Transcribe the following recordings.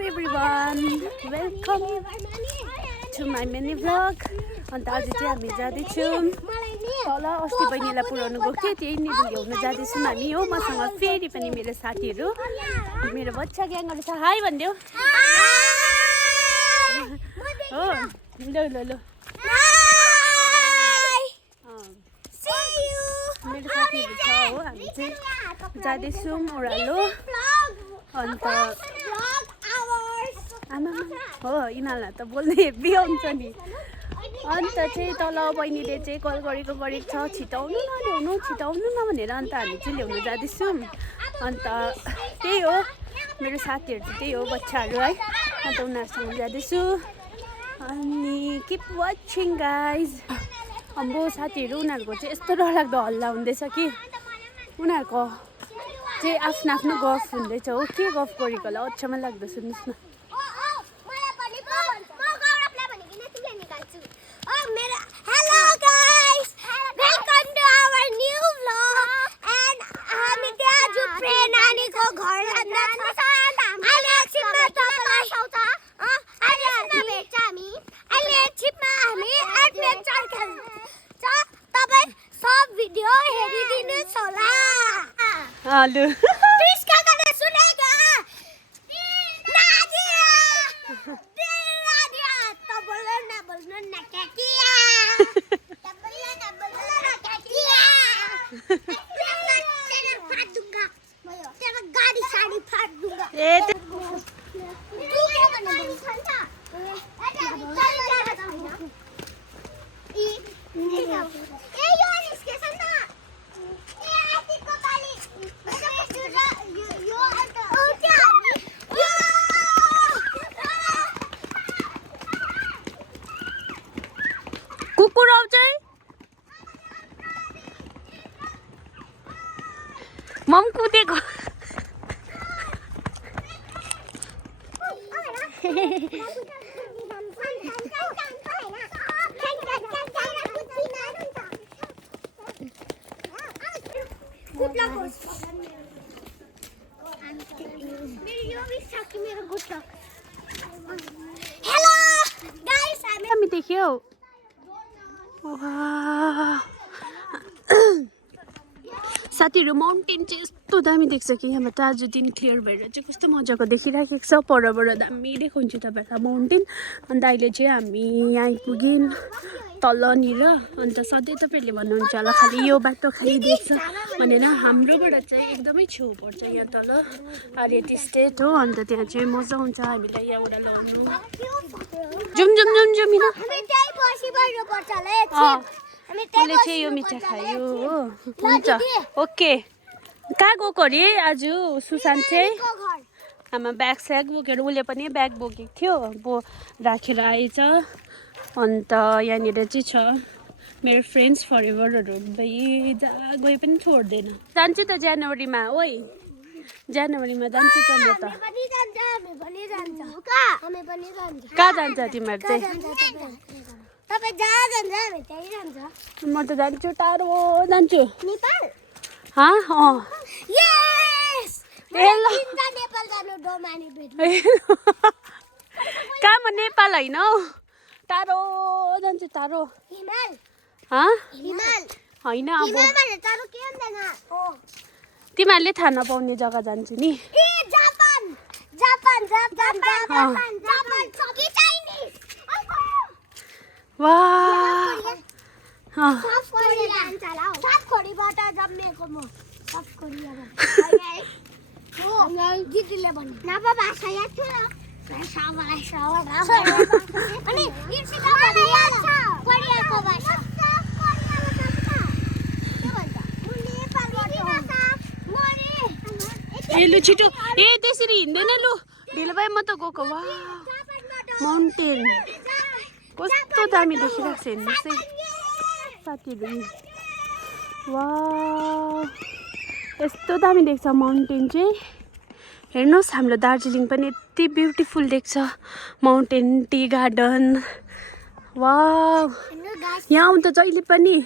everyone, welcome to my mini vlog. अन्त आज चाहिँ हामी जाँदैछौँ तल अस्ति बहिनीलाई पुऱ्याउनु गएको थियो त्यही नि ल्याउन जाँदैछौँ हामी हो मसँग फेरि पनि मेरो साथीहरू मेरो बच्चा ग्याङहरू छ हाई भनिदेऊ हो ल ल ल मेरो साथीहरू छ हो हामी चाहिँ जाँदैछौँ ओह्रालो अन्त आमा हो यिनीहरूलाई त बोल्ने हेभी आउँछ नि अन्त चाहिँ तल बहिनीले चाहिँ कल गरेको छ छिटाउनु न भनेर अन्त हामी चाहिँ ल्याउनु जाँदैछौँ अन्त त्यही हो मेरो साथीहरू चाहिँ त्यही हो बच्चाहरू है अन्त उनीहरूसँग जाँदैछु अनि किप वाचिङ गाइज हाम्रो साथीहरू उनीहरूको चाहिँ यस्तो डरलाग्दो हल्ला हुँदैछ कि उनीहरूको चाहिँ आफ्नो गफ हुँदैछ हो के गफ गरेको होला अचम्म लाग्दो सुन्नुहोस् न हेलो कुकुर आउँछ मम कुदेको हामी देख्यौ साथीहरू माउन्टेन चाहिँ यस्तो दामी देख्छ कि यहाँबाट आज दिन क्लियर भएर चाहिँ कस्तो मजाको देखिराखेको छ परबाट दामी देखाउँछु तपाईँहरूलाई माउन्टेन अन्त अहिले चाहिँ हामी यहाँ आइपुग्यौँ तलनिर अन्त सधैँ तपाईँहरूले भन्नुहुन्छ होला खालि यो बाटो खालि देख्छ भनेर हाम्रोबाट चाहिँ एकदमै छेउ पर्छ यहाँ तल आर्य टी स्टेट हो अन्त त्यहाँ चाहिँ मजा आउँछ हामीलाई यहाँबाट ल्याउनु जुम मैले चाहिँ यो मिठा खायो हो हुन्छ ओके कहाँ गएको अरे आज सुशान्त चाहिँ आमा ब्याग स्याग बोकेर उसले पनि ब्याग बोकेको थियो अब राखेर आएछ अन्त यहाँनिर चाहिँ छ मेरो फ्रेन्ड्स फरेभरहरू भाइ जहाँ गए पनि छोड्दैन जान्छु त जनवरीमा ओइ जनवरीमा जान्छु त म त कहाँ जान्छ तिमीहरू चाहिँ म त जान्छु टाढो जान्छु कहाँ म नेपाल होइन हौ टाढो जान्छु टाढो होइन अब तिमीहरूले थाहा नपाउने जग्गा जान्छु नि लु छिटो ए त्यसरी हिँड्दैन लु ढिलो भयो म त गएको वा माउन्टेन कस्तो दामी देखिरहेको छ हेर्नुहोस् है साथीहरू वा यस्तो दामी देख्छ माउन्टेन चाहिँ हेर्नुहोस् हाम्रो दार्जिलिङ पनि यति ब्युटिफुल देख्छ माउन्टेन टी गार्डन वा यहाँ आउँदा जहिले पनि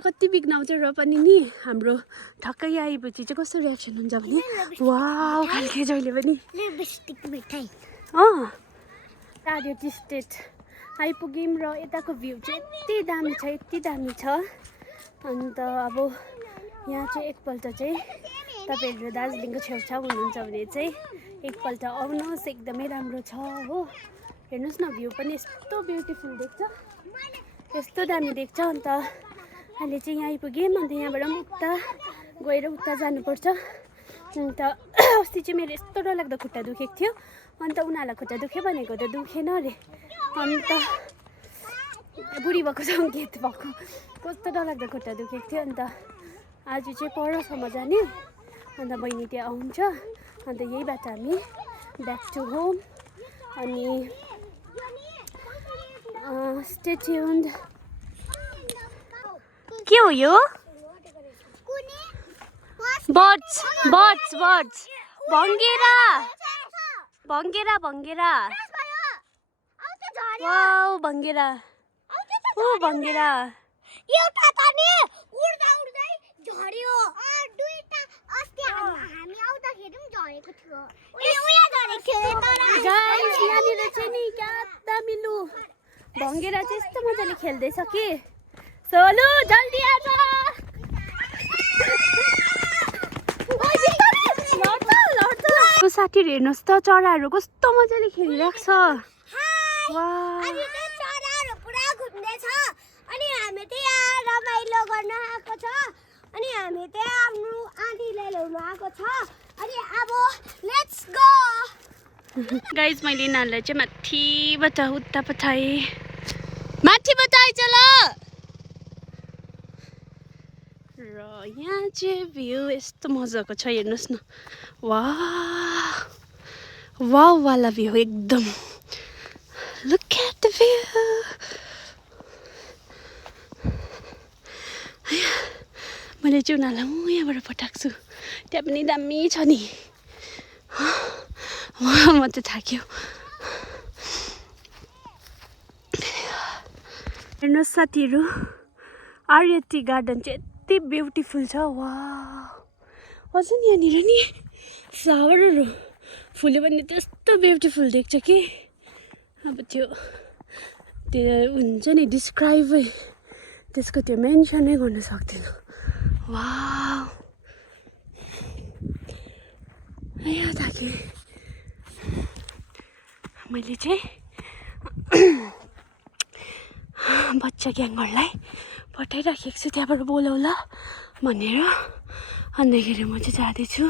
कति बिग्न आउँछ र पनि नि हाम्रो ठक्कै आएपछि चाहिँ कस्तो रियाक्सन हुन्छ भने वाउ खालके जहिले पनि कार्डियो टी स्टेट आइपुग्यौँ र यताको भ्यू चाहिँ यति दामी छ अन्त अब यहाँ चाहिँ एकपल्ट चाहिँ तपाईँहरू दार्जिलिङको छेउछाउ हुनुहुन्छ भने चाहिँ एकपल्ट आउनुहोस् एकदमै राम्रो छ हो हेर्नुहोस् न भ्यू पनि यस्तो ब्युटिफुल देख्छ यस्तो दामी देख्छ अन्त अहिले चाहिँ यहाँ आइपुग्यौँ अन्त यहाँबाट पनि उता गएर उता जानुपर्छ अन्त अस्ति चाहिँ मेरो यस्तो डरलाग्दो खुट्टा दुखेको थियो अन्त उनीहरूलाई खुट्टा दुख्यो भनेको त दुखेन अरे अन्त बुढी भएको सङ्केत भएको कस्तो डरलाग्दो खुट्टा दुखेको थियो अन्त आज चाहिँ परसम्म जाने अन्त बहिनी त्यहाँ आउँछ अन्त यही बाटो हामी ब्याक टु होम अनि स्टे ट्युन्ड के हो यो बर्ड्स भङ्गेरा वाउ भङ्गेरा ओ भङ्गेरा एउटा त नि उड्दै झर्यो दुईटा अस्ति हामी आउँदाखेरि पनि झरेको थियो उया झरेको थियो तर गाइस यहाँनिर चाहिँ नि क्या दामिलो भङ्गेरा चाहिँ यस्तो मजाले खेल्दैछ कि सोलु जल्दी आज साथीहरू हेर्नुहोस् त चराहरू कस्तो मजाले खेलिरहेको छ अनि चाहिँ चराहरू पुरा घुम्दैछ अनि हामी चाहिँ यहाँ रमाइलो गर्न आएको छ अनि हामी चाहिँ आफ्नो आन्टीलाई ल्याउनु आएको छ अनि अब लेट्स गो गाइस मैले यिनीहरूलाई चाहिँ माथिबाट उता पठाएँ माथिबाट आइज ल र यहाँ चाहिँ भ्यू यस्तो मजाको छ हेर्नुहोस् न वाउ वाला भ्यू एकदम लुक एट द भ्यू मैले चाहिँ उनीहरूलाई यहाँबाट पठाएको छु त्यहाँ पनि दामी छ नि म त थाक्यो हेर्नुहोस् साथीहरू आर्य टी गार्डन चाहिँ यति ब्युटिफुल छ वाउ अझ नि यहाँनिर नि फ्लावरहरू फुल्यो भने त्यस्तो ब्युटिफुल देख्छ कि अब त्यो हुन्छ नि डिस्क्राइबै त्यसको त्यो मेन्सनै गर्न सक्दैन वाउ यहाँ थाकेँ मैले चाहिँ बच्चा ग्याङहरूलाई पठाइराखेको छु त्यहाँबाट बोलाउला भनेर अन्तखेरि म चाहिँ जाँदैछु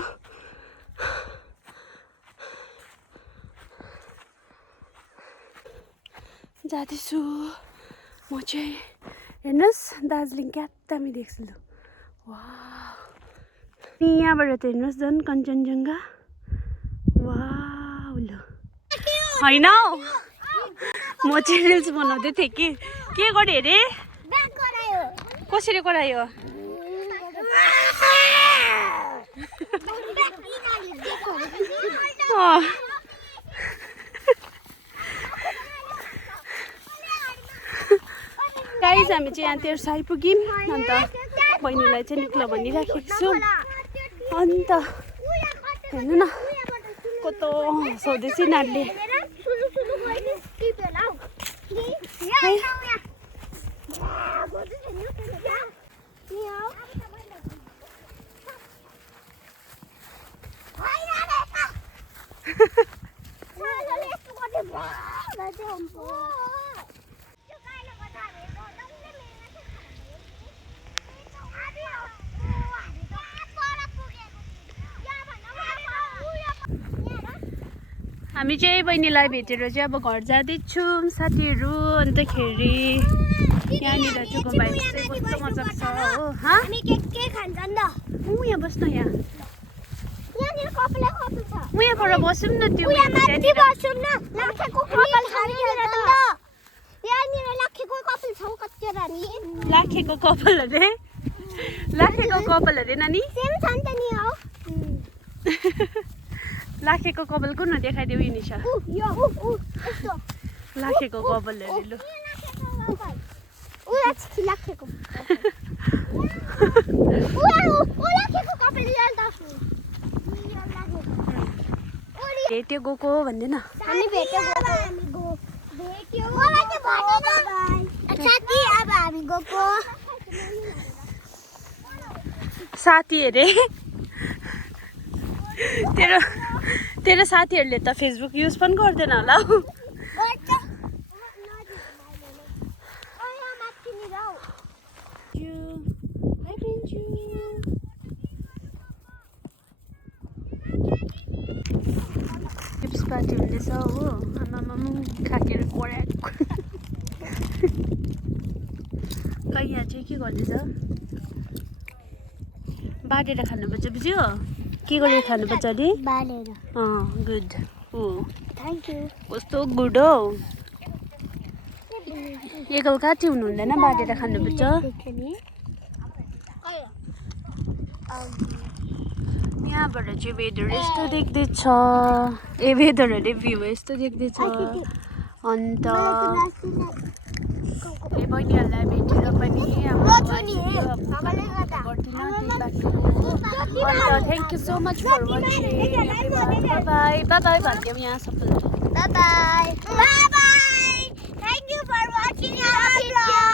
म चाहिँ हेर्नुहोस् दार्जिलिङ क्या दामी देख्छु लु वाउ यहाँबाट त हेर्नुहोस् झन् कञ्चनजङ्घा वाउ लु होइन म चाहिँ रिल्स बनाउँदै थिएँ कि के गरेँ अरे कसरी करायो गाइस हामी चाहिँ यहाँ तेर्सो आइपुग्यौँ अन्त बहिनीलाई चाहिँ निक्लो भनिराखेको छु अन्त हेर्नु न कस्तो हँसाउँदैछ यिनीहरूले हामी चाहिँ बहिनीलाई भेटेर चाहिँ अब घर जाँदैछौँ साथीहरू अन्तखेरि यहाँनिर चाहिँ भाइब चाहिँ कस्तो मजाको छ हो हामी के खान्छ नि त यहाँ बस्नु यहाँ यहाँनिर कपाल छ यहाँबाट बसौँ न त्यो माथि बसौँ न लाखेको कपाल छ यहाँनिर लाखेको कपाल छ कतिवटा नि लाखेको कपाल अरे नानी सेम छ नि त नि हो लाखेको कपाल कुन देखाइदेऊ निशा लाखेको कपाल अरे लु लाखेको भेट्यो गएको भन्दैन हामी भेट्यो मलाई के भनेन साथी अब हामी गएको साथी अरे तेरो साथीहरूले त फेसबुक युज पनि गर्दैन होला हौ चिप्स पार्टी हुँदैछ हो आमामामा खाकेर पढाएको कैया चाहिँ के गर्दैछ बाटेर खानुपर्छ बुझ्यो के गरेर खानुपर्छ अरे बालेर गुड हो थ्याङ्क यू कस्तो गुड हो एकल काटी हुनु हुँदैन बाटेर खानुपर्छ यहाँबाट चाहिँ वेदर यस्तो देख्दैछ ए वेदर अरे भ्यू यस्तो देख्दैछ अन्त ए बहिनीहरूलाई भेटेर पनि अन्त thank you so much for watching bye bye bye भनिदिउँ यहाँ सबैलाई Bye bye. Bye bye. Thank you for watching our vlog.